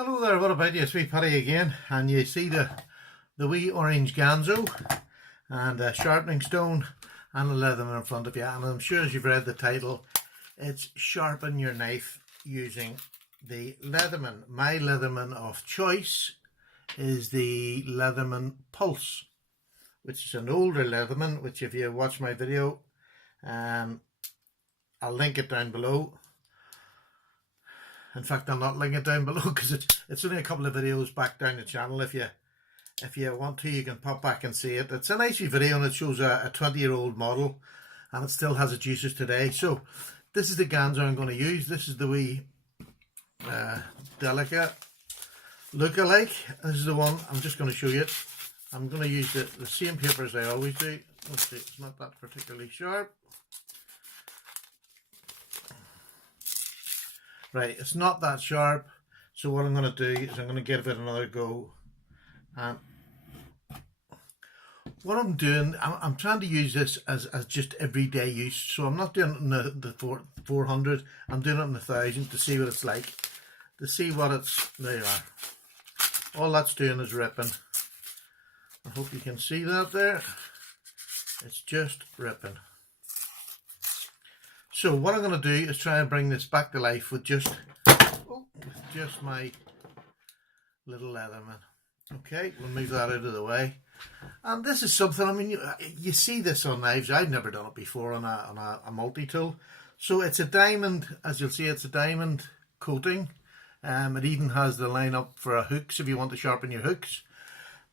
Hello there, what about you? It's wee Paddy again, and you see the wee orange ganzo and a sharpening stone and a leatherman in front of you, and I'm sure as you've read the title, it's sharpen your knife using the leatherman. My leatherman of choice is the Leatherman Pulse, which is an older leatherman, which if you watch my video, I'll link it down below. In fact, I'll not link it down below because it's only a couple of videos back down the channel. If you want to, you can pop back and see it. It's a nice video and it shows a 20-year-old model and it still has its uses today. So this is the ganzo I'm going to use. This is the wee delicate look-alike. This is the one I'm just going to show you it. I'm going to use the same paper as I always do. Let's see, it's not that particularly sharp. Right, it's not that sharp, so what I'm going to do is I'm going to give it another go. And what I'm doing, I'm trying to use this as just everyday use, so I'm not doing it in the 400, I'm doing it in the 1000 to see what it's like, to see what it's, there you are. All that's doing is ripping. I hope you can see that there. It's just ripping. So what I'm going to do is try and bring this back to life with just my little leatherman. Okay, we'll move that out of the way. And this is something, I mean, you see this on knives. I've never done it before on a multi-tool. So it's a diamond, as you'll see, it's a diamond coating. It even has the line up for hooks if you want to sharpen your hooks.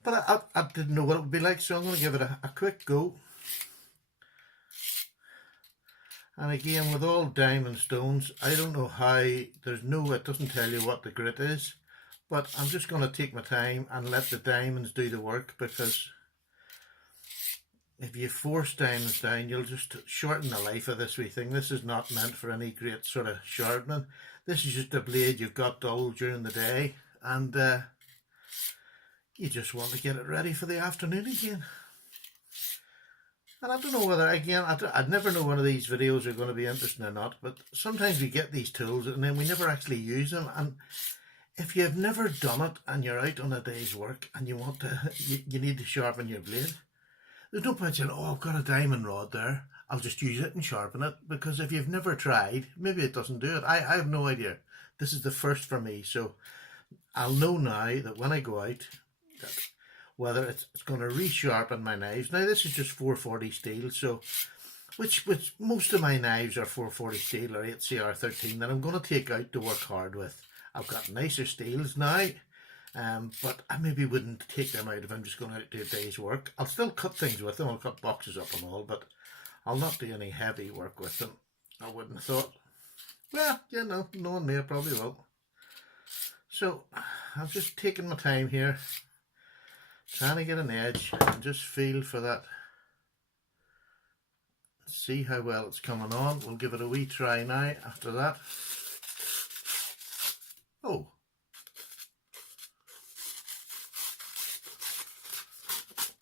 But I didn't know what it would be like, so I'm going to give it a quick go. And again, with all diamond stones, I don't know how, it doesn't tell you what the grit is, but I'm just going to take my time and let the diamonds do the work, because if you force diamonds down, you'll just shorten the life of this wee thing. This is not meant for any great sort of sharpening. This is just a blade you've got dull during the day, and you just want to get it ready for the afternoon again. And I don't know whether, again, I'd never know one of these videos are going to be interesting or not, but sometimes we get these tools and then we never actually use them. And if you've never done it and you're out on a day's work and you want to, you need to sharpen your blade, there's no point saying, oh, I've got a diamond rod there, I'll just use it and sharpen it. Because if you've never tried, maybe it doesn't do it. I have no idea. This is the first for me, so I'll know now that when I go out, that whether it's going to resharpen my knives. Now this is just 440 steel, so which most of my knives are 440 steel or 8CR13 that I'm going to take out to work hard with. I've got nicer steels now, but I maybe wouldn't take them out if I'm just going out to do a day's work. I'll still cut things with them, I'll cut boxes up and all, but I'll not do any heavy work with them. I wouldn't have thought. Well, you know, knowing me, I probably will. So I'm just taking my time here, trying to get an edge and just feel for that. See how well it's coming on. We'll give it a wee try now after that. Oh.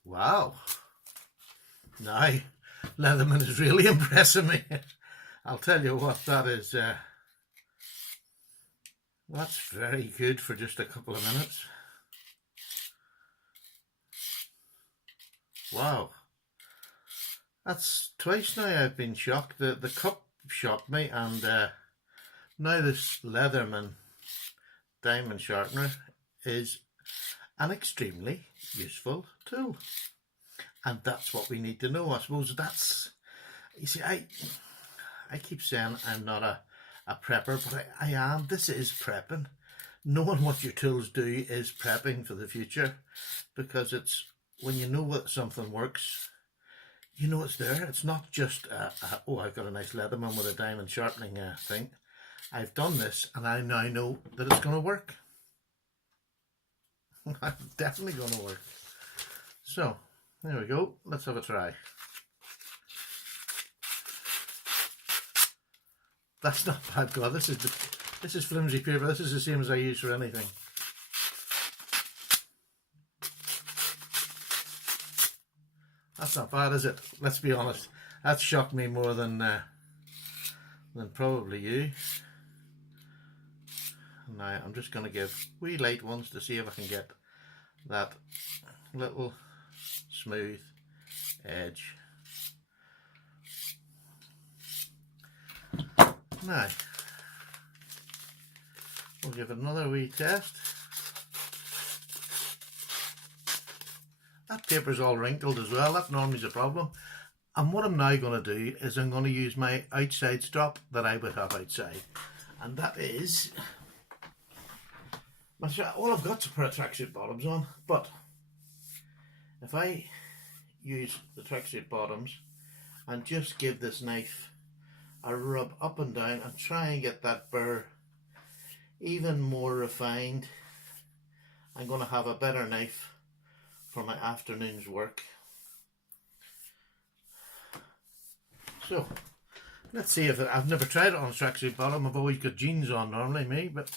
Wow. Now, Leatherman is really impressing me. I'll tell you what, that is, that's very good for just a couple of minutes. Wow, that's twice now I've been shocked. The cup shocked me, and now this Leatherman diamond sharpener is an extremely useful tool, and that's what we need to know. I suppose that's, you see, I keep saying I'm not a prepper, but I am. This is prepping. Knowing what your tools do is prepping for the future, because it's, when you know what something works, you know it's there. It's not just, oh, I've got a nice Leatherman with a diamond sharpening thing. I've done this and I now know that it's going to work. It's definitely going to work. So, there we go. Let's have a try. That's not bad, God. This is flimsy paper. This is the same as I use for anything. That's not bad, is it? Let's be honest. That shocked me more than probably you. Now I'm just going to give wee light ones to see if I can get that little smooth edge. Now we'll give it another wee test. That paper's all wrinkled as well. That normally is a problem. And what I'm now going to do is I'm going to use my outside strop that I would have outside, and that is, all I've got is a pair of tracksuit bottoms on, but if I use the tracksuit bottoms and just give this knife a rub up and down and try and get that burr even more refined, I'm going to have a better knife for my afternoon's work. So let's see if I've never tried it on a tracksuit bottom. I've always got jeans on normally, me, but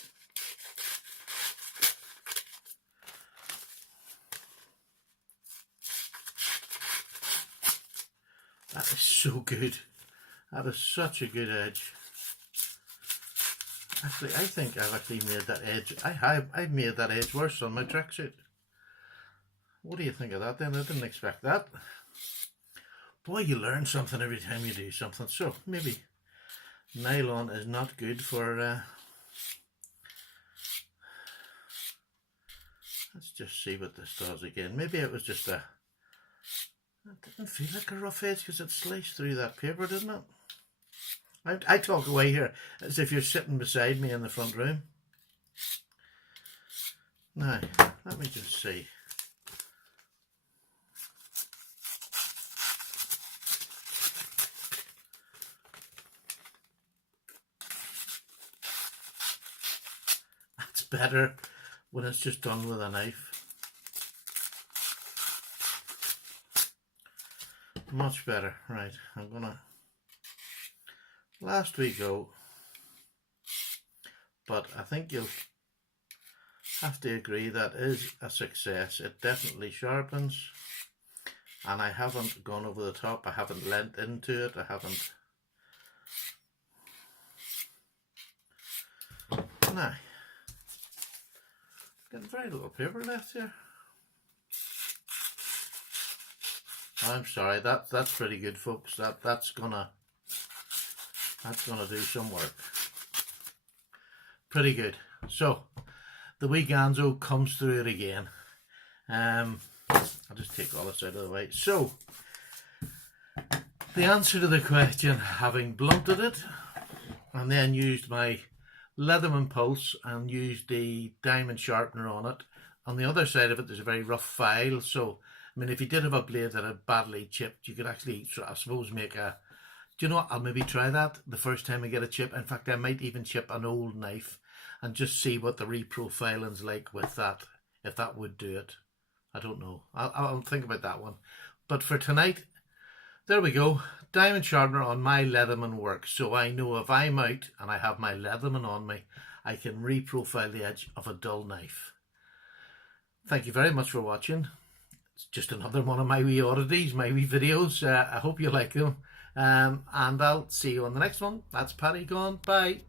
that is so good. That is such a good edge. Actually, I think I've actually made that edge. I've made that edge worse on my tracksuit. What do you think of that then? I didn't expect that. Boy, you learn something every time you do something. So maybe nylon is not good for let's just see what this does again. Maybe it was just it didn't feel like a rough edge because it sliced through that paper, didn't it? I talk away here as if you're sitting beside me in the front room. Now, let me just see. That's better when it's just done with a knife. Much better. Right, I'm gonna, last we go, but I think you'll have to agree that is a success. It definitely sharpens, and I haven't gone over the top, I haven't leant into it, I haven't. Now, getting very little paper left here. I'm sorry, that's pretty good, folks. That's gonna do some work. Pretty good. So the wee ganzo comes through it again. I'll just take all this out of the way. So the answer to the question, having blunted it and then used my Leatherman pulse and used the diamond sharpener on it, on the other side of it there's a very rough file, so I mean, if you did have a blade that had badly chipped, you could actually, I suppose, make a, do you know what, I'll maybe try that the first time I get a chip. In fact, I might even chip an old knife and just see what the reprofiling's like with that, if that would do it. I don't know. I'll think about that one. But for tonight, there we go. Diamond sharpener on my Leatherman works. So I know if I'm out and I have my Leatherman on me, I can reprofile the edge of a dull knife. Thank you very much for watching. It's just another one of my wee oddities, my wee videos. I hope you like them. And I'll see you on the next one. That's Paddy gone. Bye.